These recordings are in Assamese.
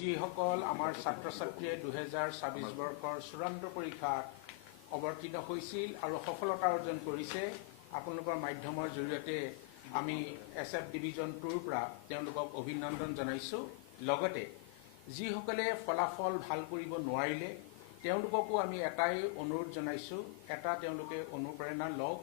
যিসকল আমাৰ ছাত্ৰ ছাত্ৰীয়ে 2024 বৰ্ষৰ চূড়ান্ত পৰীক্ষাত অৱতীৰ্ণ হৈছিল আৰু সফলতা অৰ্জন কৰিছে আপোনালোকৰ মাধ্যমৰ জৰিয়তে আমি SF ডিভিজন 2ৰ পৰা তেওঁলোকক অভিনন্দন জনাইছোঁ। লগতে যিসকলে ফলাফল ভাল কৰিব নোৱাৰিলে তেওঁলোককো আমি এটাই অনুৰোধ জনাইছোঁ, তেওঁলোকে অনুপ্ৰেৰণা লওক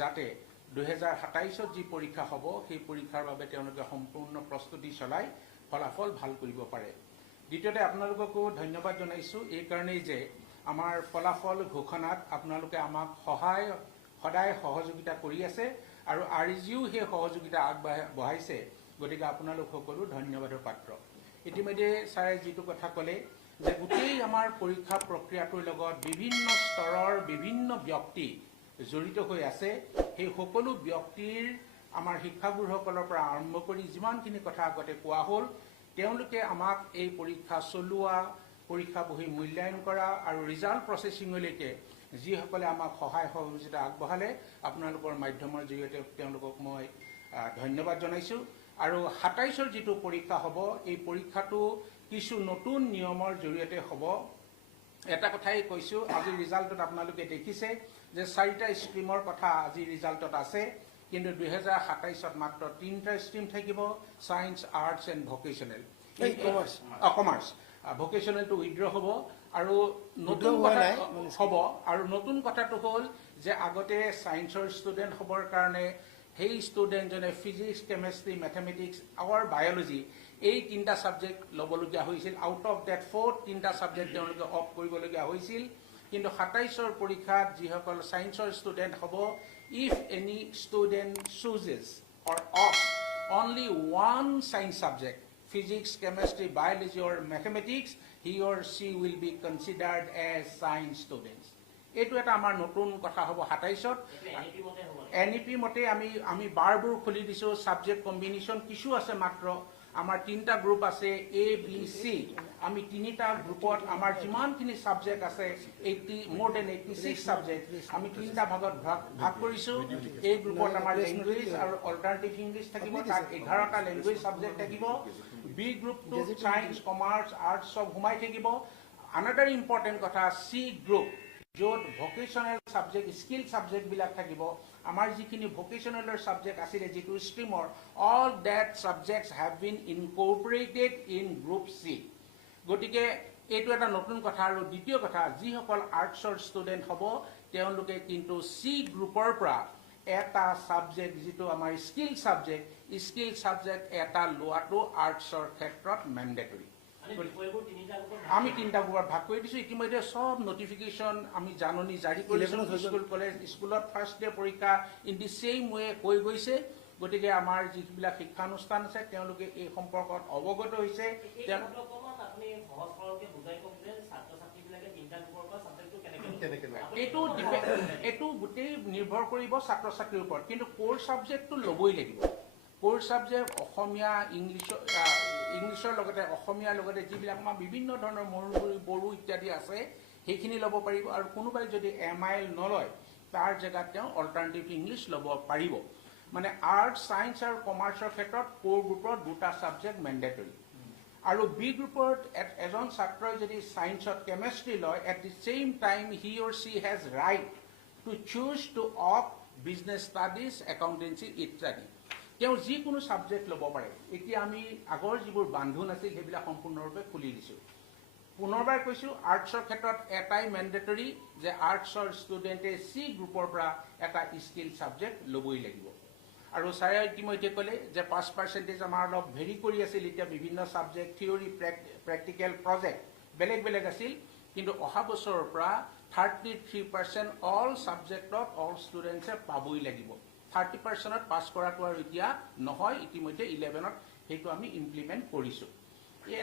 যাতে 2027ত যি পৰীক্ষা হ'ব সেই পৰীক্ষাৰ বাবে তেওঁলোকে সম্পূৰ্ণ প্ৰস্তুতি চলাই ফলাফল ভাল কৰিব পাৰে। দ্বিতীয়তে আপোনালোককো ধন্যবাদ জনাইছোঁ এই কাৰণেই যে আমাৰ ফলাফল ঘোষণাত আপোনালোকে আমাক সদায় সহযোগিতা কৰি আছে আৰু RGও সেই সহযোগিতা আগবঢ়াইছে। গতিকে আপোনালোক সকলো ধন্যবাদৰ পাত্ৰ। ইতিমধ্যে ছাৰে যিটো কথা ক'লে যে গোটেই আমাৰ পৰীক্ষা প্ৰক্ৰিয়াটোৰ লগত বিভিন্ন স্তৰৰ বিভিন্ন ব্যক্তি জড়িত হৈ আছে। সেই সকলো ব্যক্তিৰ আমাৰ শিক্ষাগুৰুসকলৰ পৰা আৰম্ভ কৰি যিমানখিনি কথা আগতে কোৱা হ'ল, তেওঁলোকে আমাক এই পৰীক্ষা চলোৱা, পৰীক্ষা বহি মূল্যায়ন কৰা আৰু ৰিজাল্ট প্ৰচেছিঙলৈকে যিসকলে আমাক সহায় সহযোগিতা আগবঢ়ালে আপোনালোকৰ মাধ্যমৰ জৰিয়তে তেওঁলোকক মই ধন্যবাদ জনাইছোঁ। আৰু 27ৰ যিটো পৰীক্ষা হ'ব এই পৰীক্ষাটো কিছু নতুন নিয়মৰ জৰিয়তে হ'ব। এটা কথাই কৈছোঁ, আজি ৰিজাল্টত আপোনালোকে দেখিছে যে 4টা ষ্ট্ৰীমৰ কথা আজি ৰিজাল্টত আছে, কিন্তু 2027ত মাত্ৰ 3টা ষ্ট্ৰীম থাকিব, science, arts and vocational. Commerce ভকেশ্যনেলটো উইড্ৰ হ'ব আৰু নতুন হ'ব। আৰু নতুন কথাটো হ'ল যে আগতে ছায়েন্সৰ ষ্টুডেণ্ট হ'বৰ কাৰণে সেই ষ্টুডেণ্টজনে ফিজিক্স, কেমেষ্ট্ৰি, মেথমেটিক্স আৰু বায়'লজি এই 3টা ছাবজেক্ট ল'বলগীয়া হৈছিল। আউট অফ ডেট 3টা ছাবজেক্ট তেওঁলোকে অফ কৰিবলগীয়া হৈছিল। কিন্তু 27ৰ পৰীক্ষাত যিসকল ছায়েন্সৰ ষ্টুডেণ্ট হ'ব, if any student chooses or of only one science subject, physics, chemistry, biology or mathematics, he or she will be considered as science students. এইটো এটা আমাৰ নতুন কথা হ'ব 27ত। NEP মতে আমি বাৰবোৰ খুলি দিছোঁ। ছাবজেক্ট কম্বিনেশ্যন কিছু আছে মাত্ৰ। আমাৰ 3টা গ্ৰুপ আছে A, B, C। আমি 3টা গ্ৰুপত আমাৰ যিমানখিনি ছাবজেক্ট আছে more than 86 ছাবজেক্ট আমি 3টা ভাগত ভাগ কৰিছোঁ। এই গ্ৰুপত আমাৰ লেংগুৱেজ আৰু অল্টাৰনেটিভ ইংলিছ থাকিব, তাত 11টা লেংগুৱেজ ছাবজেক্ট থাকিব। B গ্ৰুপটো ছায়েন্স, কমাৰ্চ, আৰ্টছ চব সোমাই থাকিব। আনাডাৰ ইম্পৰ্টেণ্ট কথা C গ্ৰুপ, য'ত ভকেশ্যনেল ছাবজেক্ট, স্কিল ছাবজেক্টবিলাক থাকিব। আমাৰ যিখিনি ভকেশ্যনেলৰ ছাবজেক্ট আছিলে যিটো ষ্ট্ৰীমৰ, all that subjects have been incorporated in group C। গতিকে এইটো এটা নতুন কথা। আৰু দ্বিতীয় কথা, যিসকল আৰ্টছৰ ষ্টুডেণ্ট হ'ব তেওঁলোকে কিন্তু C গ্ৰুপৰ পৰা এটা ছাবজেক্ট যিটো আমাৰ স্কিল ছাবজেক্ট এটা লোৱাটো আৰ্টছৰ ক্ষেত্ৰত মেণ্ডেটৰী। আমি 3টা গ্ৰুপত ভাগ কৰি দিছোঁ। ইতিমধ্যে চব নটিফিকেশ্যন আমি জাননী জাৰি কৰিছোঁ। স্কুল কলেজ স্কুলত ফাৰ্ষ্ট ডে পৰীক্ষা ইন দি ছেইম ৱে হৈ গৈছে। গতিকে আমাৰ যিবিলাক শিক্ষানুষ্ঠান আছে তেওঁলোকে এই সম্পৰ্কত অৱগত হৈছে। এইটো গোটেই নিৰ্ভৰ কৰিব ছাত্ৰ ছাত্ৰীৰ ওপৰত, কিন্তু কোৰ ছাবজেক্টটো ল'বই লাগিব। কোৰ ছাবজেক্ট অসমীয়া, ইংলিছৰ লগতে অসমীয়াৰ লগতে যিবিলাক আমাৰ বিভিন্ন ধৰণৰ মৰুভূমি, বড়ো ইত্যাদি আছে সেইখিনি ল'ব পাৰিব। আৰু কোনোবাই যদি MIL নলয় তাৰ জেগাত তেওঁ অল্টাৰনেটিভ ইংলিছ ল'ব পাৰিব। মানে আৰ্টছ, ছায়েন্স আৰু কমাৰ্চৰ ক্ষেত্ৰত কোৰ গ্ৰুপত 2টা ছাবজেক্ট মেণ্ডেটৰী। আৰু B গ্ৰুপত এজন ছাত্ৰই যদি ছায়েন্সত কেমেষ্ট্ৰি লয়, at the same time he or she has right to choose two of business studies, accountancy ইত্যাদি। তেওঁ যিকোনো ছাবজেক্ট ল'ব পাৰে। এতিয়া আমি আগৰ যিবোৰ বান্ধোন আছিল সেইবিলাক সম্পূৰ্ণৰূপে খুলি দিছোঁ। পুনৰবাৰ কৈছোঁ, আৰ্টছৰ ক্ষেত্ৰত এটাই মেণ্ডেটৰী যে আৰ্টছৰ ষ্টুডেণ্টে C গ্ৰুপৰ পৰা এটা স্কিল ছাবজেক্ট ল'বই লাগিব। আৰু ছাৰে ইতিমধ্যে ক'লে যে 5% আমাৰ অলপ ভেৰি কৰি আছিল। এতিয়া বিভিন্ন ছাবজেক্ট, থিয়ৰী, প্ৰেক্টিকেল, প্ৰজেক্ট বেলেগ আছিল। কিন্তু অহা বছৰৰ পৰা 33% অল ছাবজেক্টত অল ষ্টুডেণ্টছে পাবই লাগিব। 30%ত পাছ কৰাটো আৰু এতিয়া নহয়, ইতিমধ্যে 11ত সেইটো আমি ইমপ্লিমেণ্ট কৰিছোঁ।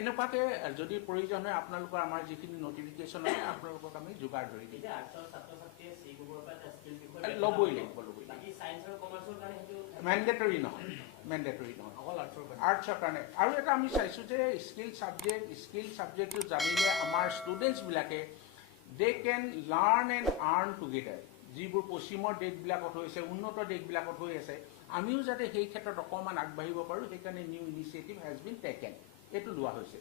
এনেকুৱাকৈ যদি প্ৰয়োজন হয় আপোনালোকৰ আমাৰ যিখিনি নটিফিকেশ্যন আছে আপোনালোকক আমি যোগাৰ ধৰি দিম। ল'বই লাগিব। মেণ্ডেটৰী নহয় আৰ্টছৰ কাৰণে। আৰু এটা আমি চাইছোঁ যে স্কিল ছাবজেক্টটো জানিলে আমাৰ ষ্টুডেণ্টছবিলাকে দে কেন লাৰ্ণ এণ্ড আৰ্ণ টুগেডাৰ। যিবোৰ পশ্চিমৰ দেশবিলাকত হৈছে, উন্নত দেশবিলাকত হৈ আছে, আমিও যাতে সেই ক্ষেত্ৰত অকণমান আগবাঢ়িব পাৰোঁ, সেইকাৰণে new initiative has been taken, এইটো লোৱা হৈছে।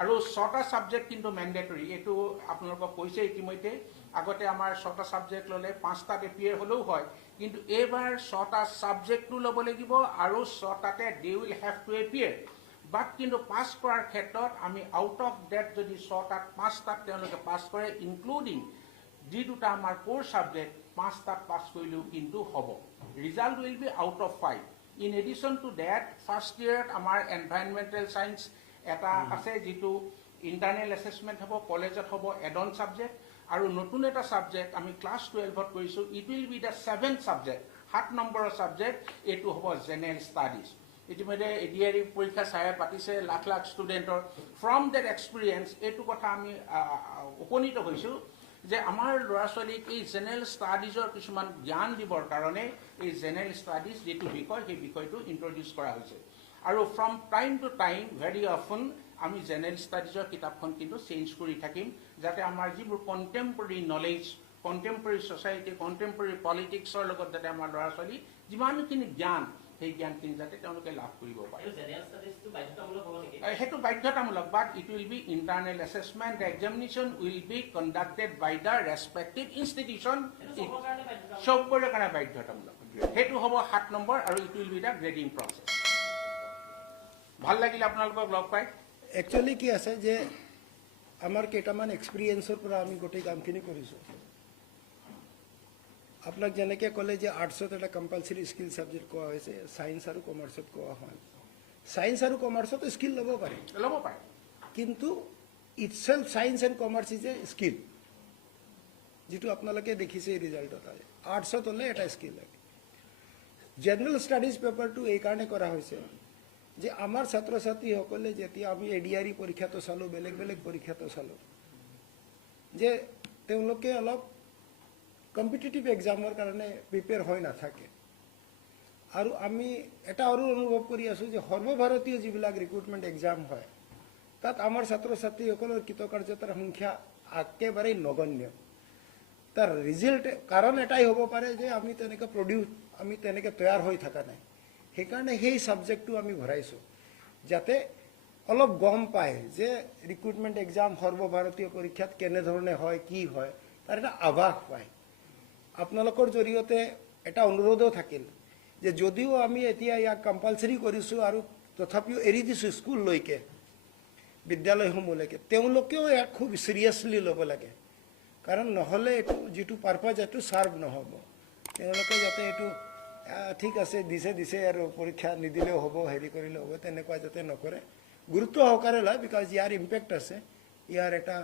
আৰু 6টা সাবজেক্ট কিন্তু ম্যান্ডেটৰি এটো আপোনালোকক কৈছে ইতিমধ্যে আগতে আমাৰ 6টা সাবজেক্ট ললে 5টা এপিয়াৰ হলেও হয় কিন্তু এবাৰ 6টা সাবজেক্টটো ল'ব লাগিব আৰু 6টাতে they will have to appear but কিন্তু পাস কৰাৰ ক্ষেত্ৰত আমি আউট অফ ডেট যদি 6টাত 5টাত তেওঁলোকে পাস কৰে ইনক্লুডিং যি দুটা আমাৰ কোৰ সাবজেক্ট 5টাত পাস কৰিলেও কিন্তু হ'ব result will be out of 5 in addition to that first ইয়াৰত আমাৰ এনভাইৰনমেন্টাল সায়েন্স এটা আছে যেটো ইন্টাৰনেল অ্যাসেসমেন্ট হ'ব কলেজত হ'ব এডন সাবজেক্ট আৰু নতুন এটা সাবজেক্ট আমি ক্লাস 12ত কৰিছো it will be the 7th subject 7 নম্বৰৰ সাবজেক্ট এটো হ'ব জেনাৰেল ষ্টাডিজ ইতিমধ্যে এডিআৰই পৰীক্ষা চাই পাতিছে লাখ লাখ ষ্টুডেন্টৰ ফ্ৰম দ্যাট এক্সপেৰিয়েন্স এটো কথা আমি উপনীত হৈছো যে আমাৰ ল'ৰা ছোৱালীক এই জেনাৰেল ষ্টাডিজৰ কিছুমান জ্ঞান দিবৰ কাৰণে এই জেনাৰেল ষ্টাডিজ যেটো বিষয় সেই বিষয়টো ইন্ট্ৰোডিউস কৰা হৈছে আৰু from time to time very often আমি জেনাৰেল ষ্টাডিজৰ কিতাপখন কিন্তু চেঞ্জ কৰি থাকিম যাতে আমাৰ যিবোৰ contemporary knowledge contemporary society contemporary পলিটিক্সৰ লগত যাতে আমাৰ ল'ৰা ছোৱালী যিমানখিনি জ্ঞান সেই জ্ঞানখিনি যাতে তেওঁলোকে লাভ কৰিব পাৰে জেনাৰেল ষ্টাডিজটো বাধ্যতামূলক হ'ব নেকি হেতু বাধ্যতামূলক but it will be internal assessment examination will be conducted by the respective institution সবৰে কাৰণে বাধ্যতামূলক হেতু হ'ব 7 নম্বৰ আৰু it will be the grading process ভাল লাগিল আপোনালোকক লগ পাই একচুয়ালি কি আছে যে আমাৰ কেটামান এক্সপিৰিয়েন্সৰ পৰা আমি গোটেই কামখিনি কৰিছো আপোনাক যেনেকৈ ক'লে যে আৰ্টছত এটা কম্পালসৰি স্কিল সাবজেক্ট কোৱা হৈছে সায়েন্স আৰু কমাৰ্চত কোৱা হয় সায়েন্স আৰু কমাৰ্চত স্কিল ল'ব পাৰে কিন্তু itself science and commerce is a skill যেটো আপোনালোকে দেখিছে ৰিজাল্টত আৰ্টছত হ'লে এটা স্কিল লাগে জেনাৰেল ষ্টাডিজ পেপাৰটো এই কাৰণে কৰা হৈছে যে আমাৰ ছাত্ৰ ছাত্ৰীসকলে যেতিয়া আমি এডিআৰই পৰীক্ষাটো চালো বেলেগ বেলেগ পৰীক্ষাটো চালো যে তেওঁলোকে অলপ কম্পিটিটিভ এক্সামৰ কাৰণে প্ৰিপেয়াৰ হৈ নাথাকে আৰু আমি এটা আৰু অনুভৱ কৰি আছো যে সৰ্বভাৰতীয় যিবিলাক ৰিক্ৰুটমেণ্ট এক্সাম হয় তাত আমাৰ ছাত্ৰ ছাত্ৰীসকলৰ কৃতকাৰ্যতাৰ সংখ্যা একেবাৰে নগণ্য তাৰ ৰিজাল্ট কাৰণ এটাই হ'ব পাৰে যে আমি তেনেকৈ তৈয়াৰ হৈ থকা নাই সেইকাৰণে সেই সাবজেক্টটো আমি ভৰাইছো যাতে অলপ গম পায় যে ৰিক্ৰুটমেণ্ট এক্সাম সৰ্বভাৰতীয় পৰীক্ষাত কেনে ধৰণে হয় কি হয় তাৰ এটা আভাস পায় আপোনালোকৰ জৰিয়তে এটা অনুৰোধও থাকিল যে যদিও আমি এতিয়া ইয়াক কম্পালসৰি কৰিছো আৰু তথাপিও এৰি দিছো স্কুললৈকে বিদ্যালয়সমূহলৈকে তেওঁলোকেও ইয়াক খুব সিৰিয়াছলি ল'ব লাগে কাৰণ নহ'লে এইটো যিটো পাৰপাজ এইটো চাৰ্ভ নহ'ব তেওঁলোকে যাতে এইটো ঠিক আছে দিছে আৰু পৰীক্ষা নিদিলেও হ'ব হেৰি কৰিলে হ'ব তেনেকুৱা যাতে নকৰে গুৰুত্ব সহকাৰে লয় বিকজ ইয়াৰ ইম্পেক্ট আছে ইয়াৰ এটা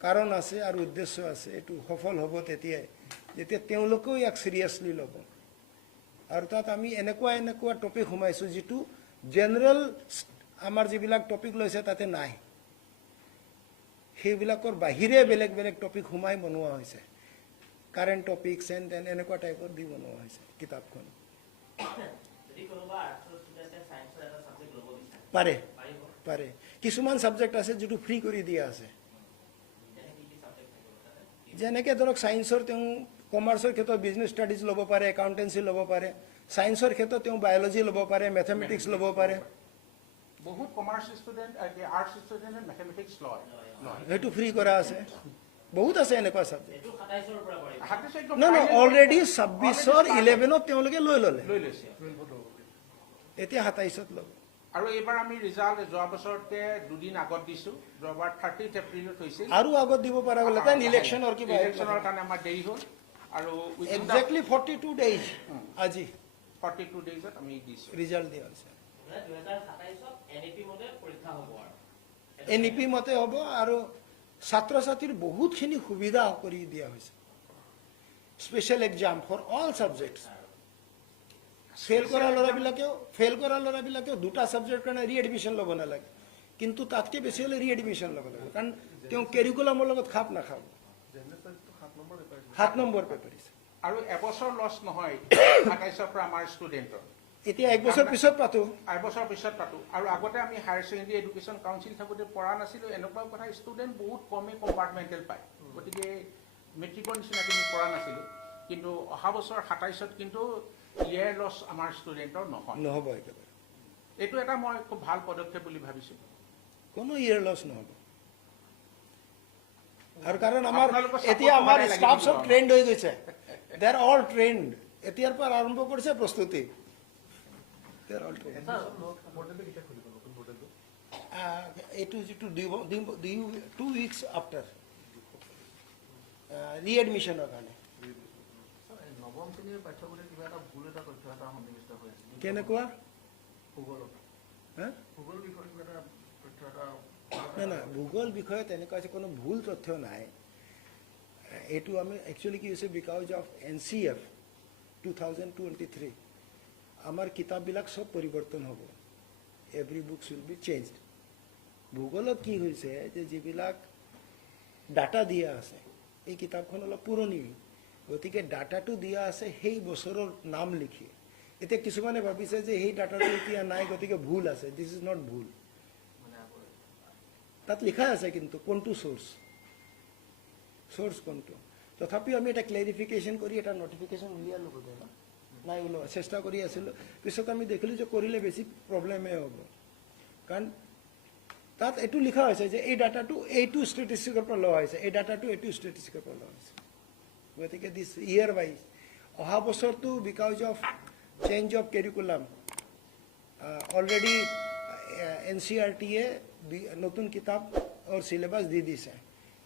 কাৰণ আছে আৰু উদ্দেশ্য আছে এইটো সফল হ'ব তেতিয়া যেতিয়া তেওঁলোকেও ইয়াক সিৰিয়াছলি ল'ব আৰু তাত আমি এনেকুৱা টপিক সোমাইছো যিটো জেনাৰেল আমাৰ যিবিলাক টপিক লৈছে তাতে নাই সেইবিলাকৰ বাহিৰে বেলেগ বেলেগ টপিক সোমাই বনোৱা হৈছে কাৰেণ্ট টপিকছ এণ্ড দেন এনেকুৱা টাইপৰ দি বনোৱা হৈছে কিতাপখন পাৰে কিছুমান সাবজেক্ট আছে যেটো ফ্ৰী কৰি দিয়া আছে যেনেকৈ ধৰক সায়েন্সৰ তেওঁ কমাৰ্চৰ ক্ষেত্ৰত বিজনেছ ষ্টাডিজ ল'ব পাৰে একাউণ্টেন্সি ল'ব পাৰে সায়েন্সৰ ক্ষেত্ৰত তেওঁ বায়'লজি ল'ব পাৰে মেথমেটিক্স ল'ব পাৰে বহুত কমাৰ্চ ষ্টুডেন্ট আৰ্টছ ষ্টুডেন্টে মেথমেটিক্স লয় সেইটো ফ্ৰী কৰা আছে বহুত আছে এনেকুৱা সাবজেক্ট এইটো 27ৰ পৰা পাৰিব ন অলৰেডি 26ৰ 11ত তেওঁলোকে লৈ লৈছে এতিয়া 27ত ল'ব আৰু এইবাৰ আমি ৰিজাল্ট যোৱা বছৰতে দুদিন আগত দিছো যোৱাবাৰ 30th এপ্ৰিলত হৈছিল আৰু আগত দিব পৰা গ'লে তাই ইলেকশ্যনৰ কিবা ইলেকশ্যনৰ কাৰণে আমাৰ দেৰি হ'ল আৰু এক্স্যাক্টলি 42 ডেজ আজি 42 ডেজত আমি দিছো ৰিজাল্ট দিয়া হৈছে 2027ত এনইপি মতে পৰীক্ষা হ'ব আৰু এনইপি মতে হ'ব আৰু ছাত্ৰ ছাত্ৰীৰ বহুতখিনি সুবিধা কৰি দিয়া হৈছে special exam for all subjects fail কৰা ল'ৰাবিলাকেও দুটা সাবজেক্ট কাৰণে ৰিএডমিশ্যন ল'ব নালাগে কিন্তু তাতকৈ বেছি হ'লে ৰিএডমিশ্যন ল'ব লাগে কাৰণ তেওঁ কেৰিকুলামৰ লগত খাপ নাখাব 7 নম্বৰ পেপাৰ আৰু এবছৰ লছ নহয় 27ৰ পৰা আমাৰ ষ্টুডেন্টৰ এতিয়া এক বছৰ পিছত পাতো আৰু আগতে আমি হায়াৰ সেকেন্ডাৰী এডুকেশ্যন কাউন্সিল থাকোতে পঢ়া নাছিলো এনেকুৱা কথা ষ্টুডেন্ট বহুত কমে কম্পাৰ্টমেন্টেল পায় গতিকে মেট্ৰিকৰ নিচিনা আমি পঢ়া নাছিলো কিন্তু অহা বছৰ 27ত কিন্তু ইয়াৰ লছ আমাৰ ষ্টুডেন্টৰ নহ'ব একেবাৰে এইটো এটা মই খুব ভাল পদক্ষেপ বুলি ভাবিছো কোনো ইয়াৰ লছ নহ'ব আৰু কাৰণ আমাৰ আপোনালোকৰ এতিয়া support আমাৰ সদায় লাগি ষ্টাফ থাকিব চব আমাৰ। ট্ৰেইনড হৈ গৈছে দে আৰ অল ট্ৰেইনড এতিয়াৰ পৰা আৰম্ভ কৰিছে প্ৰস্তুতি দে আৰ অল ট্ৰেইনড এইটো যিটো দিব 2 উইকছ আফটাৰ ৰিএডমিশ্যনৰ কাৰণে নৱম শ্ৰেণীৰ পাঠ্যপুথিৰ কিবা এটা ভুল এটা তথ্য এটা সন্নিৱিষ্ট হৈ আছে কেনেকুৱা ভূগোলত হা ভূগোল বিষয়ত কিবা এটা তথ্য এটা নাই ভূগোল বিষয়ে তেনেকুৱা আছে কোনো ভুল তথ্য নাই এইটো আমি একচুৱেলি কি হৈছে বিকজ অফ NCF 2023 আমাৰ কিতাপবিলাক চব পৰিৱৰ্তন হ'ব every books will be changed ভূগোলত কি হৈছে যে যিবিলাক ডাটা দিয়া আছে এই কিতাপখন অলপ পুৰণি গতিকে ডাটাটো দিয়া আছে সেই বছৰৰ নাম লিখি এতিয়া কিছুমানে ভাবিছে যে সেই ডাটাটো এতিয়া নাই গতিকে ভুল আছে দিছ ইজ নট ভুল তাত লিখা আছে কিন্তু কোনটো সোর্স কোনটো তথাপিও আমি এটা ক্লেৰিফিকেশ্যন কৰি এটা নটিফিকেশ্যন উলিয়ালো বোধ হয় নাই ওলোৱা চেষ্টা কৰি আছিলোঁ পিছত আমি দেখিলোঁ যে কৰিলে বেছি প্ৰব্লেমে হ'ব কাৰণ তাত এইটো লিখা হৈছে যে এই ডাটাটো এইটো ষ্টেটিষ্টিকৰ পৰা লোৱা হৈছে এই ডাটাটো এইটো ষ্টেটিষ্টিকৰ পৰা লোৱা হৈছে গতিকে দিছ ইয়েৰ ৱাইজ অহা বছৰটো because of change of curriculum already NCERT-এ নতুন কিতাপ और সিলেবাস দি দিছে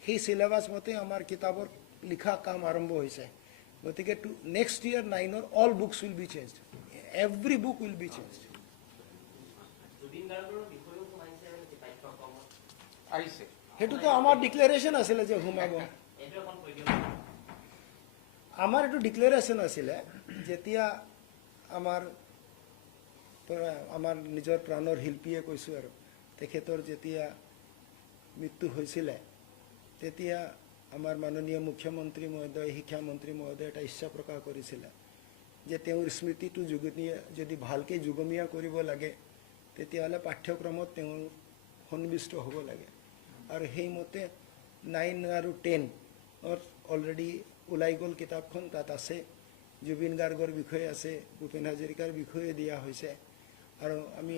সেই সিলেবাস মতে আমাৰ কিতাপৰ লিখা কাম আৰম্ভ হৈছে গতিকে টু নেক্সট ইয়াৰ 9-ৰ all books will be changed every book will be changed Zubeen গাৰ্গৰ বিষয়েও সোমাইছে নেকি পাঠ্যক্ৰমত? আহিছে সেইটোতো আমাৰ ডিক্লেৰেশ্যন আছিলে যে সোমাব এইটো অকণ কৈ দিয়ক। আমাৰ এইটো ডিক্লেৰেশ্যন আছিলে যেতিয়া আমাৰ নিজৰ প্ৰাণৰ শিল্পীয়ে কৈছোঁ আৰু তেখেতৰ যেতিয়া মৃত্যু হৈছিলে তেতিয়া আমাৰ মাননীয় মুখ্যমন্ত্ৰী মহোদয় শিক্ষামন্ত্ৰী মহোদয় এটা ইচ্ছা প্ৰকাশ কৰিছিলে যে তেওঁৰ স্মৃতিটো যদি ভালকৈ যুগমীয়া কৰিব লাগে তেতিয়াহ'লে পাঠ্যক্ৰমত তেওঁ সন্নিৱিষ্ট হ'ব লাগে আৰু সেইমতে 9 আৰু 10 অলৰেডি ওলাই গ'ল কিতাপখন তাত আছে জুবিন গাৰ্গৰ বিষয়ে আছে ভূপেন হাজৰিকাৰ বিষয়ে দিয়া হৈছে আৰু আমি